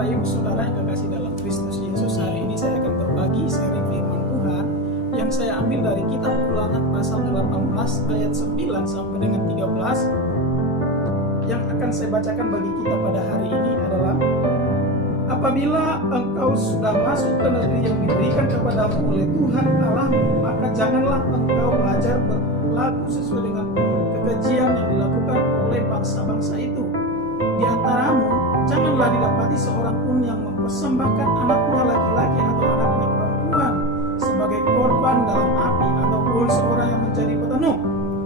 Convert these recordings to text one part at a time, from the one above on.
Bapak Ibu Saudara yang kekasih dalam Kristus Yesus, hari ini saya akan berbagi sharing firman Tuhan yang saya ambil dari kitab Ulangan pasal 18 ayat 9 sampai dengan 13. Yang akan saya bacakan bagi kita pada hari ini adalah: apabila engkau sudah masuk ke negeri yang diberikan kepadamu oleh Tuhan Allahmu, maka janganlah engkau belajar berlaku sesuai dengan kekejian yang dilakukan oleh bangsa-bangsa itu. Di antaramu janganlah didapati seorang pun yang mempersembahkan anaknya laki-laki atau anaknya perempuan sebagai korban dalam api, ataupun seorang yang menjadi petenung,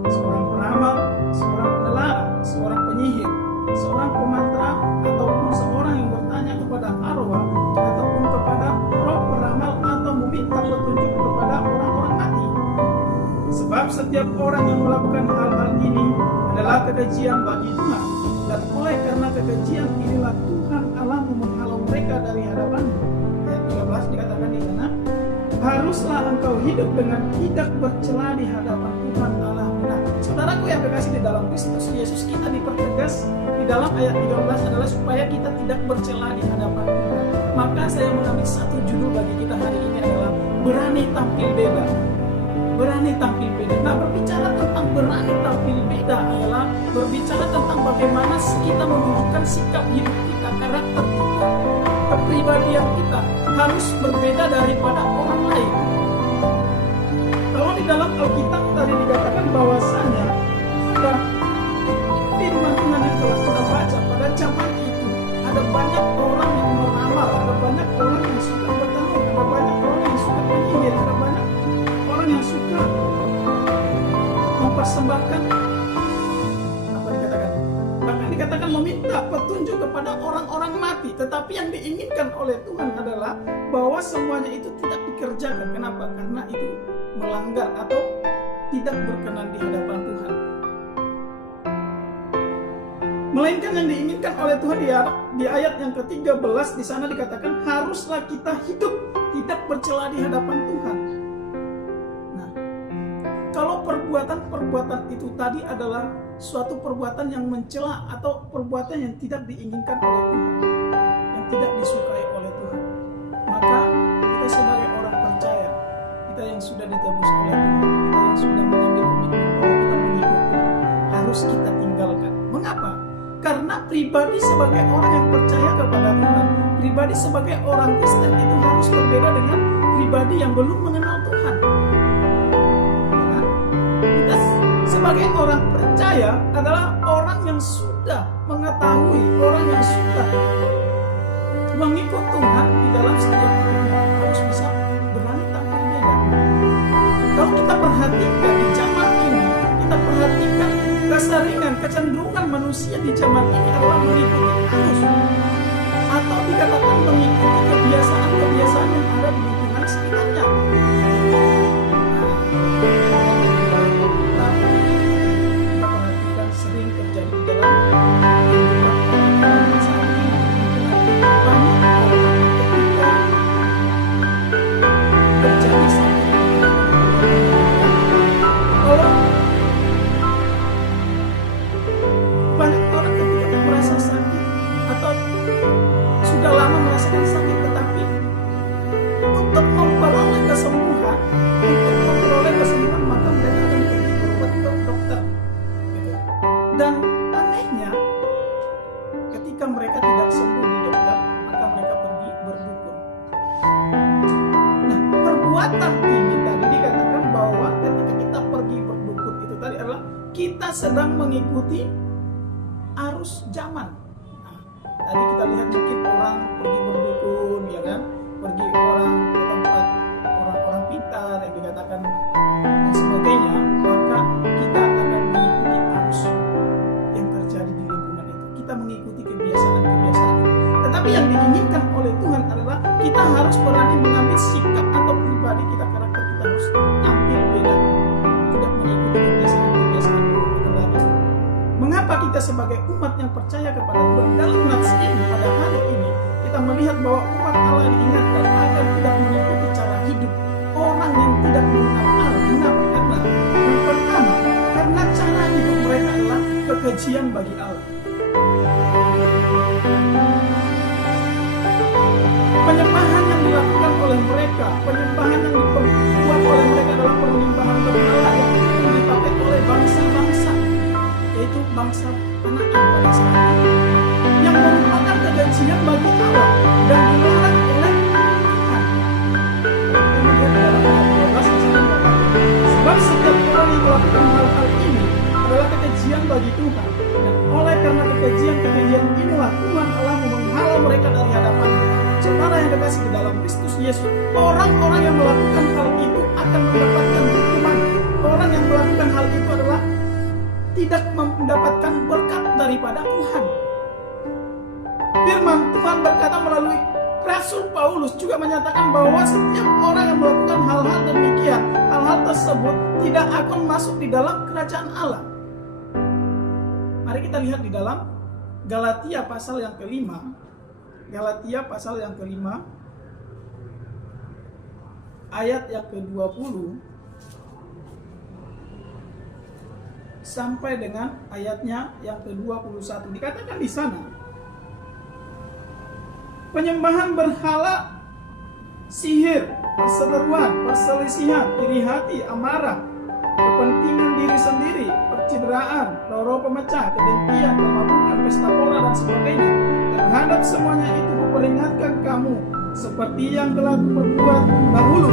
seorang peramal, seorang penelaah, seorang penyihir, seorang pemantra, ataupun seorang yang bertanya kepada arwah, ataupun kepada roh peramal, atau meminta petunjuk kepada orang-orang mati. Sebab setiap orang yang melakukan hal-hal ini adalah kekejian bagi Tuhan, dan oleh karena kekejian inilah Tuhan Allahmu menghalau mereka dari hadapanmu. Ayat 13 dikatakan di sana, haruslah engkau hidup dengan tidak bercela di hadapan Tuhan Allahmu. Nah, saudaraku yang kekasih di dalam Kristus Yesus, kita dipertegas di dalam ayat 13 adalah supaya kita tidak bercela di hadapan Tuhan. Maka saya mengambil satu judul bagi kita hari ini adalah berani tampil beda. Berani tampil beda. Nah, berbicara tentang berani tampil beda adalah berbicara tentang bagaimana kita menunjukkan sikap hidup kita, karakter kita, kepribadian kita harus berbeda daripada orang lain. Kalau di dalam Alkitab tadi dikatakan bahwasanya pada firman Tuhan yang telah kita baca pada zaman itu ada banyak orang yang meramal, ada banyak orang yang suka bertemu, ada banyak orang yang suka penyihir, ada banyak orang yang suka mempersembahkan bahkan dikatakan meminta petunjuk kepada orang-orang mati. Tetapi yang diinginkan oleh Tuhan adalah bahwa semuanya itu tidak dikerjakan. Kenapa? Karena itu melanggar atau tidak berkenan di hadapan Tuhan. Melainkan yang diinginkan oleh Tuhan di ayat yang ke-13 di sana dikatakan haruslah kita hidup tidak bercela di hadapan Tuhan. Kalau perbuatan-perbuatan itu tadi adalah suatu perbuatan yang mencela atau perbuatan yang tidak diinginkan oleh Tuhan, yang tidak disukai oleh Tuhan, maka kita sebagai orang percaya, kita yang sudah ditebus oleh Tuhan, kita yang sudah mengambil komitmen bahwa kita mengikut Tuhan, harus kita tinggalkan. Mengapa? Karena pribadi sebagai orang yang percaya kepada Tuhan, pribadi sebagai orang Kristen itu harus berbeda dengan pribadi yang belum mengenal Tuhan. Sebagai orang percaya adalah orang yang sudah mengetahui, orang yang sudah mengikut Tuhan di dalam setiap hidupnya, harus bisa berani tampil beda. Kalau kita perhatikan di zaman ini, kita perhatikan keseringan, kecenderungan manusia di zaman ini adalah mengikuti arus, atau dikatakan mengikuti kebiasaan-kebiasaan yang ada di lingkungan sekitarnya. Dan anehnya, ketika mereka tidak sembuh di dokter, maka mereka pergi berdukun. Nah, perbuatan ini tadi dikatakan bahwa ketika kita pergi berdukun itu tadi adalah kita sedang mengikuti arus zaman. Nah, tadi kita lihat mungkin orang pergi berdukun, ya kan? Pergi orang ke tempat orang-orang pintar yang dikatakan dan sebagainya, maka kita akan mengikuti arus yang terjadi di lingkungan itu. Kita mengikuti kebiasaan-kebiasaan. Tetapi yang diinginkan oleh Tuhan adalah kita harus berani mengambil sikap atau pribadi kita, karakter kita harus tampil beda, tidak mengikuti kebiasaan-kebiasaan itu lagi. Mengapa kita sebagai umat yang percaya kepada Tuhan dalam nats ini pada hari ini kita melihat bahwa umat Allah diingatkan agar tidak mengikuti cara hidup orang yang tidak mengenal Allah. Mengapa? Karena yang pertama, karena cara hidup mereka adalah kekejian bagi Allah. bangsa Kanaan pada saat itu, yang merupakan kekejian bagi Allah dan dilarang oleh Tuhan. Kemudian dalam ayat 12 di sana dikatakan, sebab setiap orang yang melakukan hal-hal ini adalah kekejian bagi Tuhan, dan oleh karena kekejian inilah Tuhan Allah menghalau mereka dari hadapannya. Saudara yang kekasih di dalam Kristus Yesus, orang-orang yang melakukan hal itu akan mendapatkan hukuman. Orang yang melakukan hal itu adalah tidak mendapatkan berkat daripada Tuhan. Firman Tuhan berkata melalui Rasul Paulus juga menyatakan bahwa setiap orang yang melakukan hal-hal demikian, hal-hal tersebut tidak akan masuk di dalam kerajaan Allah. Mari kita lihat di dalam Galatia pasal yang kelima. Galatia pasal yang kelima, ayat yang ke-20 sampai dengan ayatnya yang ke-21. Dikatakan di sana, penyembahan berhala, sihir, perseteruan, perselisihan, iri hati, amarah, kepentingan diri sendiri, percideraan, roh pemecah, kedengkian, kemabukan, pesta pora dan sebagainya. Terhadap semuanya itu kuperingatkan kamu, seperti yang telah kuperbuat dahulu,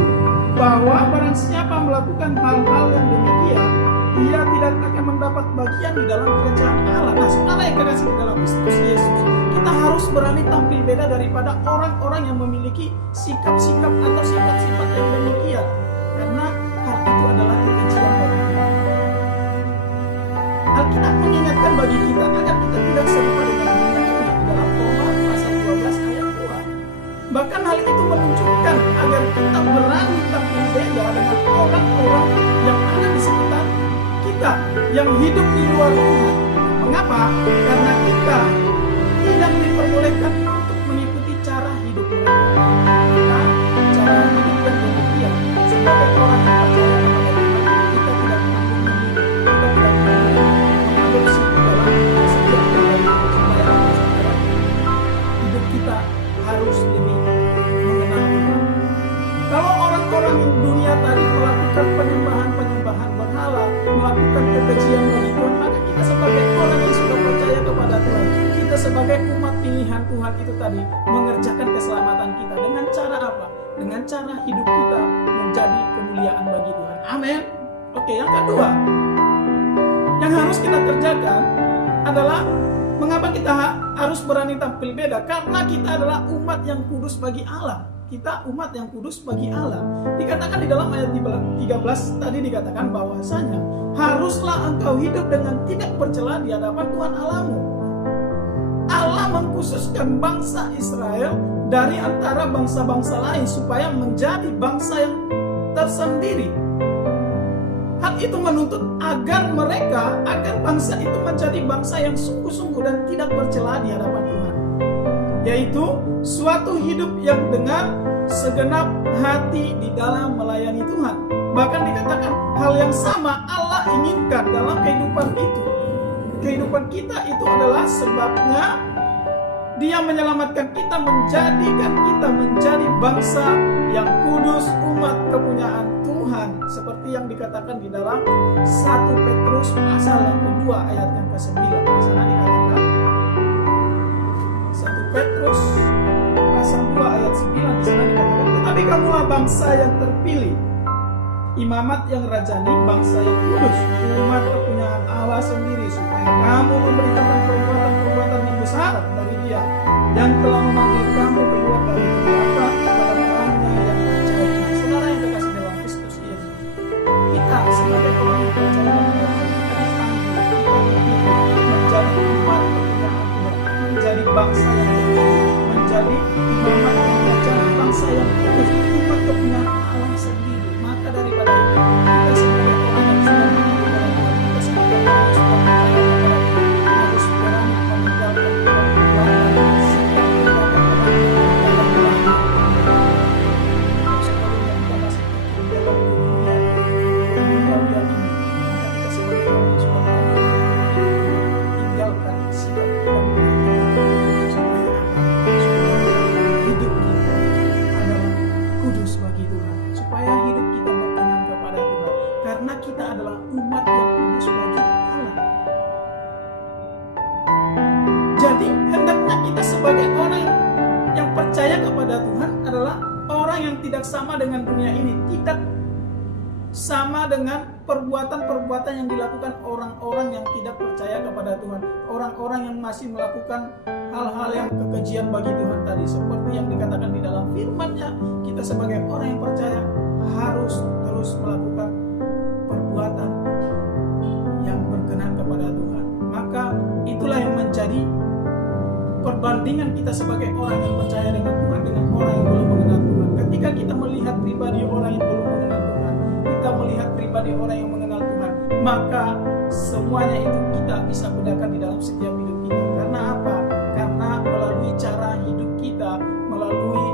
bahwa barang siapa melakukan hal-hal yang demikian, ia tidak akan mendapat bagian di dalam kerajaan Allah. Nah, saudara yang kekasih di dalam Kristus Yesus, kita harus berani tampil beda daripada orang-orang yang memiliki sikap-sikap atau sifat-sifat yang demikian, karena hal itu adalah kekejian bagi Tuhan. Alkitab mengingatkan bagi kita agar kita tidak serupa dengan dunia ini di dalam Roma pasal 12 ayat 2. Bahkan hal itu menunjukkan agar kita berani tampil beda dengan orang-orang yang ada di sekitar kita, yang hidup di luar Tuhan. Mengapa? Karena kita tidak diperbolehkan untuk mengikuti cara hidup mereka. Maka cara hidup yang demikian, sebagai orang yang percaya kepada Tuhan, kita tidak perlu mengadopsi dalam setiap pribadi supaya hidup kita harus lebih mengenal Tuhan. Kalau orang-orang di dunia tadi melakukan penyembahan berhala, melakukan kekejian bagi Tuhan, maka kita sebagai orang yang sudah percaya kepada Tuhan, kita sebagai umat pilihan Tuhan itu tadi mengerjakan keselamatan kita dengan cara apa? Dengan cara hidup kita menjadi kemuliaan bagi Tuhan. Amin. Oke, yang kedua yang harus kita kerjakan adalah mengapa kita harus berani tampil beda? Karena kita adalah umat yang kudus bagi Allah. Kita umat yang kudus bagi Allah. Dikatakan di dalam ayat 13 tadi dikatakan bahwasanya haruslah engkau hidup dengan tidak bercela di hadapan Tuhan Allahmu. Allah mengkhususkan bangsa Israel dari antara bangsa-bangsa lain supaya menjadi bangsa yang tersendiri. Hal itu menuntut agar bangsa itu menjadi bangsa yang sungguh-sungguh dan tidak bercela di hadapan Tuhan, yaitu suatu hidup yang dengan segenap hati di dalam melayani Tuhan. Bahkan dikatakan hal yang sama Allah inginkan dalam kehidupan itu. Kehidupan kita itu adalah sebabnya Dia menyelamatkan kita, menjadikan kita menjadi bangsa yang kudus, umat kepunyaan Tuhan, seperti yang dikatakan di dalam 1 Petrus pasal yang kedua ayat yang ke-9. Di sana dikatakan 1 Petrus pasal 2 ayat 9, di sana dikatakan, tetapi kamulah bangsa yang terpilih, imamat yang rajani, bangsa yang kudus, umat kepunyaan Allah sendiri, supaya kamu memberitakan perbuatan-perbuatan yang besar dari Dia yang telah memanggil kamu keluar dari neraka kepada terangnya yang percaya. Saudara yang terkasih dalam Kristus Yesus, kita sebagai orang yang percaya kepada Tuhan, kita dipanggil, kita dipilih menjadi umat kepunyaan Tuhan, menjadi bangsa yang terpilih, menjadi imamat yang rajani, bangsa yang kudus, umat kepunyaan Allah sendiri. Maka daripada itu, kita sebagai orang yang sudah mengenal Tuhan, kita sebagai orang yang sudah percaya kepada Tuhan, harus berani meninggalkan perbuatan sikap sebagai orang yang percaya kepada Tuhan adalah orang yang tidak sama dengan dunia ini, tidak sama dengan perbuatan-perbuatan yang dilakukan orang-orang yang tidak percaya kepada Tuhan, orang-orang yang masih melakukan hal-hal yang kekejian bagi Tuhan tadi, seperti yang dikatakan di dalam firman-Nya. Kita sebagai orang yang percaya harus terus melakukan perbuatan yang berkenan kepada Tuhan. Maka itulah yang menjadi perbandingan kita sebagai orang yang percaya dengan Tuhan dengan orang yang belum mengenal Tuhan. Ketika kita melihat pribadi orang yang belum mengenal Tuhan, kita melihat pribadi orang yang mengenal Tuhan, maka semuanya itu kita bisa bedakan di dalam setiap hidup kita. Karena apa? Karena melalui cara hidup kita, melalui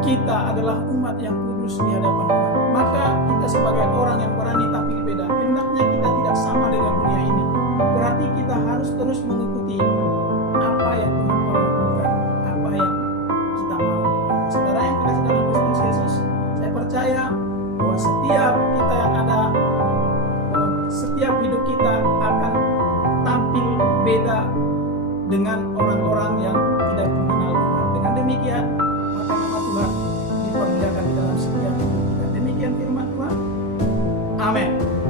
kita adalah umat yang kudus di hadapan Tuhan, maka kita sebagai orang yang berani tampil beda. Hendaknya kita tidak sama dengan dunia ini. Berarti kita harus terus mengikuti apa yang Tuhan mau lakukan, apa yang kita mau. Saudara yang terkasih dalam Kristus Yesus, saya percaya bahwa setiap kita yang ada, setiap hidup kita akan tampil beda dengan orang-orang yang tidak mengenal Tuhan. Dengan demikian, maka nama Tuhan dipermuliakan di dalam setiap hidup kita. Demikian firman Tuhan. Amin.